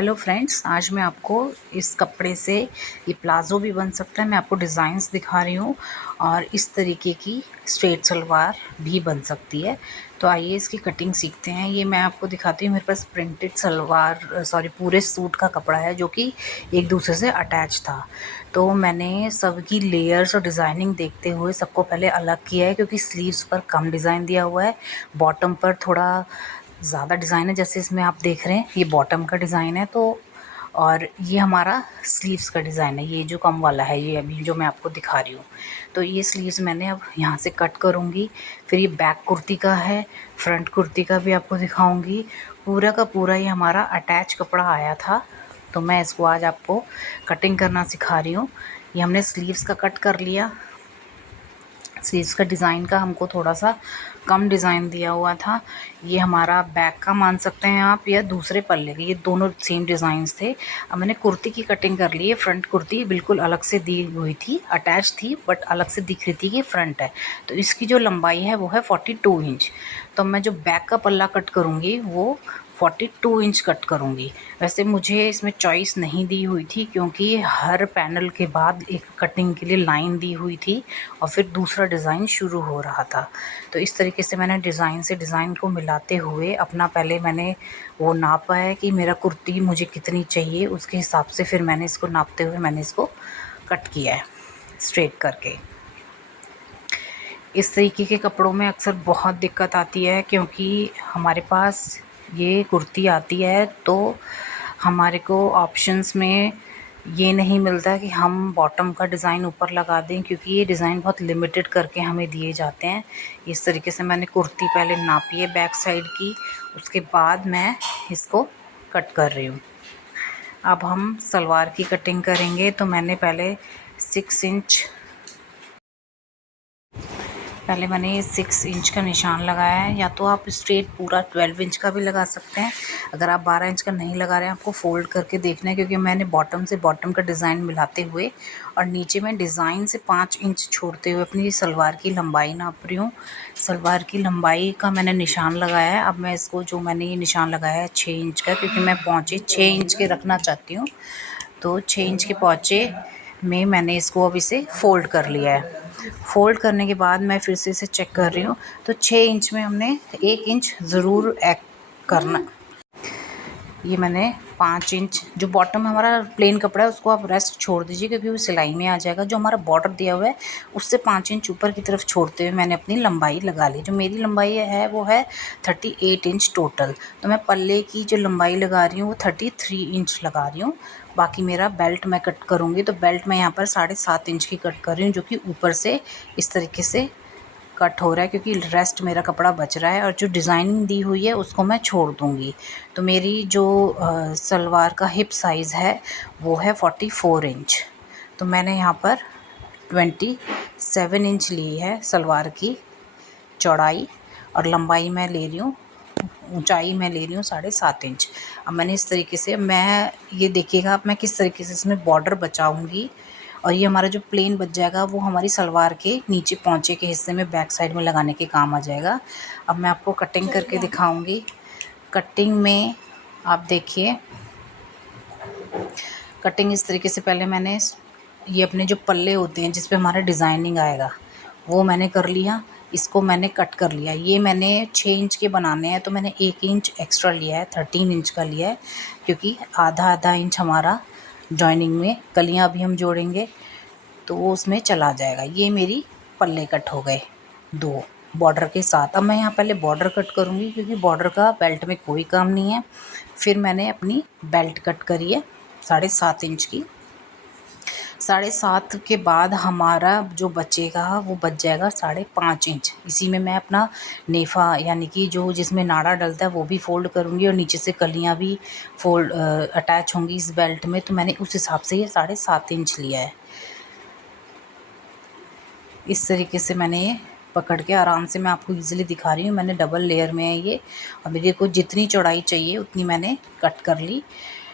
Hello friends, आज मैं आपको इस कपड़े से ये प्लाज़ो भी बन सकता है। मैं आपको डिज़ाइंस दिखा रही हूँ और इस तरीके की स्ट्रेट सलवार भी बन सकती है। तो आइए इसकी कटिंग सीखते हैं। ये मैं आपको दिखाती हूँ। मेरे पास प्रिंटेड पूरे सूट का कपड़ा है जो कि एक दूसरे से अटैच था। तो मैंने सबकी लेयर्स और डिज़ाइनिंग देखते हुए सबको पहले अलग किया है, क्योंकि स्लीव्स पर कम डिज़ाइन दिया हुआ है, बॉटम पर थोड़ा ज़्यादा डिज़ाइन है। जैसे इसमें आप देख रहे हैं ये बॉटम का डिज़ाइन है, तो और ये हमारा स्लीव्स का डिज़ाइन है। ये जो कम वाला है, ये अभी जो मैं आपको दिखा रही हूँ, तो ये स्लीव्स मैंने अब यहाँ से कट करूँगी। फिर ये बैक कुर्ती का है, फ्रंट कुर्ती का भी आपको दिखाऊँगी। पूरा का पूरा ये हमारा अटैच कपड़ा आया था, तो मैं इसको आज आपको कटिंग करना सिखा रही हूँ। ये हमने स्लीव्स का कट कर लिया। स्लीव्स का डिज़ाइन का हमको थोड़ा सा कम डिज़ाइन दिया हुआ था। ये हमारा बैक का मान सकते हैं आप, या दूसरे पल्ले के, ये दोनों सेम डिज़ाइंस थे। अब मैंने कुर्ती की कटिंग कर ली है। फ्रंट कुर्ती बिल्कुल अलग से दी हुई थी, अटैच थी, बट अलग से दिख रही थी कि फ्रंट है। तो इसकी जो लंबाई है वो है 42 इंच। तो मैं जो बैक का पल्ला कट करूँगी वो 42 इंच कट करूँगी। वैसे मुझे इसमें चॉइस नहीं दी हुई थी, क्योंकि हर पैनल के बाद एक कटिंग के लिए लाइन दी हुई थी और फिर दूसरा डिज़ाइन शुरू हो रहा था। तो इस तरीके से मैंने डिज़ाइन से डिज़ाइन को मिलाते हुए अपना पहले मैंने वो नापा है कि मेरा कुर्ती मुझे कितनी चाहिए, उसके हिसाब से फिर मैंने इसको नापते हुए मैंने इसको कट किया है स्ट्रेट करके। इस तरीके के कपड़ों में अक्सर बहुत दिक्कत आती है, क्योंकि हमारे पास ये कुर्ती आती है तो हमारे को ऑप्शंस में ये नहीं मिलता कि हम बॉटम का डिज़ाइन ऊपर लगा दें, क्योंकि ये डिज़ाइन बहुत लिमिटेड करके हमें दिए जाते हैं। इस तरीके से मैंने कुर्ती पहले नापी है बैक साइड की, उसके बाद मैं इसको कट कर रही हूँ। अब हम सलवार की कटिंग करेंगे। तो मैंने पहले 6 इंच का निशान लगाया है। या तो आप स्ट्रेट पूरा 12 इंच का भी लगा सकते हैं। अगर आप 12 इंच का नहीं लगा रहे हैं, आपको फ़ोल्ड करके देखना है, क्योंकि मैंने बॉटम से बॉटम का डिज़ाइन मिलाते हुए और नीचे में डिज़ाइन से 5 इंच छोड़ते हुए अपनी सलवार की लंबाई नाप रही हूँ। सलवार की लंबाई का मैंने निशान लगाया है। अब मैं इसको, जो मैंने ये निशान लगाया है 6 इंच का, क्योंकि मैं पौंचे 6 इंच के रखना चाहती हूँ, तो 6 इंच के पौंचे में मैंने इसको अब इसे फ़ोल्ड कर लिया है। फ़ोल्ड करने के बाद मैं फिर से इसे चेक कर रही हूँ, तो 6 इंच में हमने 1 इंच ज़रूर ऐड करना। ये मैंने 5 इंच, जो बॉटम हमारा प्लेन कपड़ा है उसको आप रेस्ट छोड़ दीजिए, क्योंकि वो सिलाई में आ जाएगा। जो हमारा बॉर्डर दिया हुआ है उससे 5 इंच ऊपर की तरफ छोड़ते हुए मैंने अपनी लंबाई लगा ली। जो मेरी लंबाई है वो है 38 इंच टोटल। तो मैं पल्ले की जो लंबाई लगा रही हूँ वो 33 इंच लगा रही हूँ। बाकी मेरा बेल्ट मैं कट करूँगी, तो बेल्ट मैं यहाँ पर 7.5 इंच की कट कर रही हूँ, जो कि ऊपर से इस तरीके से कट हो रहा है, क्योंकि रेस्ट मेरा कपड़ा बच रहा है और जो डिज़ाइनिंग दी हुई है उसको मैं छोड़ दूँगी। तो मेरी जो सलवार का हिप साइज़ है वो है 44 इंच। तो मैंने यहाँ पर 27 इंच ली है सलवार की चौड़ाई, और लंबाई मैं ले रही हूँ, ऊंचाई मैं ले रही हूँ 7.5 इंच। अब मैंने इस तरीके से, मैं ये देखिएगा अब मैं किस तरीके से इसमें बॉर्डर बचाऊंगी, और ये हमारा जो प्लेन बच जाएगा वो हमारी सलवार के नीचे पौंचे के हिस्से में बैक साइड में लगाने के काम आ जाएगा। अब मैं आपको कटिंग करके दिखाऊंगी। कटिंग में आप देखिए, कटिंग इस तरीके से पहले मैंने ये अपने जो पल्ले होते हैं जिस पे हमारा डिज़ाइनिंग आएगा वो मैंने कर लिया, इसको मैंने कट कर लिया। ये मैंने 6 इंच के बनाने हैं, तो मैंने 1 इंच एक्स्ट्रा लिया है, 13 इंच का लिया है, क्योंकि आधा आधा इंच हमारा जॉइनिंग में कलियां अभी हम जोड़ेंगे तो वो उसमें चला जाएगा। ये मेरी पल्ले कट हो गए 2 बॉर्डर के साथ। अब मैं यहाँ पहले बॉर्डर कट करूँगी, क्योंकि बॉर्डर का बेल्ट में कोई काम नहीं है। फिर मैंने अपनी बेल्ट कट करी है 7.5 इंच की। 7.5 के बाद हमारा जो बचेगा वो बच जाएगा 5.5 इंच। इसी में मैं अपना नेफा, यानी कि जो जिसमें नाड़ा डलता है वो भी फ़ोल्ड करूँगी, और नीचे से कलियाँ भी अटैच होंगी इस बेल्ट में। तो मैंने उस हिसाब से ये 7.5 इंच लिया है। इस तरीके से मैंने ये पकड़ के आराम से, मैं आपको इजीली दिखा रही हूँ, मैंने डबल लेयर में है ये, और मेरे को जितनी चौड़ाई चाहिए उतनी मैंने कट कर ली।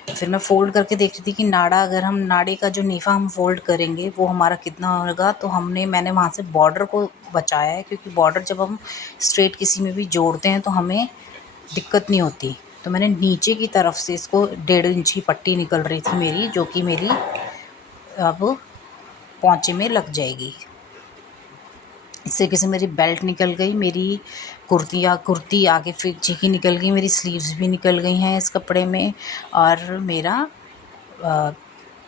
फिर मैं फ़ोल्ड करके देख रही थी कि नाड़ा, अगर हम नाड़े का जो नेफा हम फ़ोल्ड करेंगे वो हमारा कितना होगा। तो मैंने वहाँ से बॉर्डर को बचाया है, क्योंकि बॉर्डर जब हम स्ट्रेट किसी में भी जोड़ते हैं तो हमें दिक्कत नहीं होती। तो मैंने नीचे की तरफ से इसको 1.5 इंच की पट्टी निकल रही थी मेरी, जो कि मेरी अब पोंचे में लग जाएगी। इस तरीके से मेरी बेल्ट निकल गई, मेरी कुर्ती आगे पीछे की निकल गई, मेरी स्लीव्स भी निकल गई हैं इस कपड़े में, और मेरा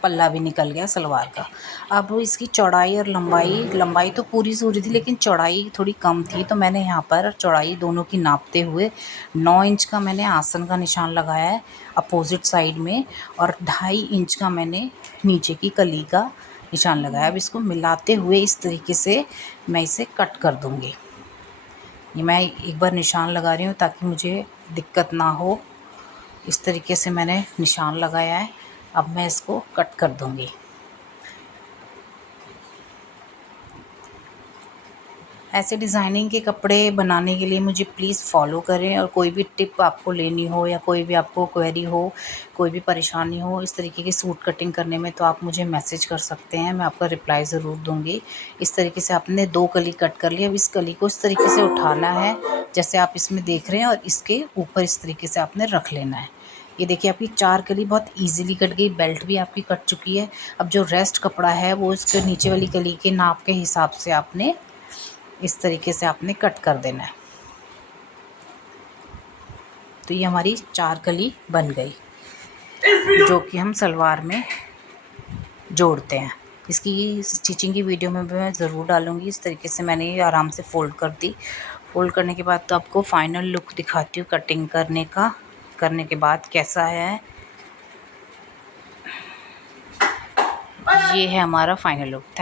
पल्ला भी निकल गया सलवार का। अब इसकी चौड़ाई और लंबाई तो पूरी सूरी थी, लेकिन चौड़ाई थोड़ी कम थी, तो मैंने यहाँ पर चौड़ाई दोनों की नापते हुए 9 इंच का मैंने आसन का निशान लगाया है अपोजिट साइड में, और 2.5 इंच का मैंने नीचे की कली का निशान लगाया। अब इसको मिलाते हुए इस तरीके से मैं इसे कट कर दूँगी। ये मैं एक बार निशान लगा रही हूँ ताकि मुझे दिक्कत ना हो। इस तरीके से मैंने निशान लगाया है, अब मैं इसको कट कर दूँगी। ऐसे डिज़ाइनिंग के कपड़े बनाने के लिए मुझे प्लीज़ फॉलो करें, और कोई भी टिप आपको लेनी हो या कोई भी आपको क्वेरी हो, कोई भी परेशानी हो इस तरीके की सूट कटिंग करने में, तो आप मुझे मैसेज कर सकते हैं, मैं आपका रिप्लाई ज़रूर दूँगी। इस तरीके से आपने 2 कली कट कर लिया। अब इस कली को इस तरीके से उठाना है जैसे आप इसमें देख रहे हैं, और इसके ऊपर इस तरीके से आपने रख लेना है। ये देखिए आपकी 4 कली बहुत ईज़िली कट गई, बेल्ट भी आपकी कट चुकी है। अब जो रेस्ट कपड़ा है वो इसके नीचे वाली कली के नाप के हिसाब से आपने इस तरीके से आपने कट कर देना है। तो ये हमारी 4 कली बन गई, जो कि हम सलवार में जोड़ते हैं। इसकी स्टिचिंग की वीडियो में भी मैं ज़रूर डालूँगी। इस तरीके से मैंने ये आराम से फ़ोल्ड कर दी। फ़ोल्ड करने के बाद तो आपको फ़ाइनल लुक दिखाती हूँ कटिंग करने के बाद कैसा है। ये है हमारा फ़ाइनल लुक।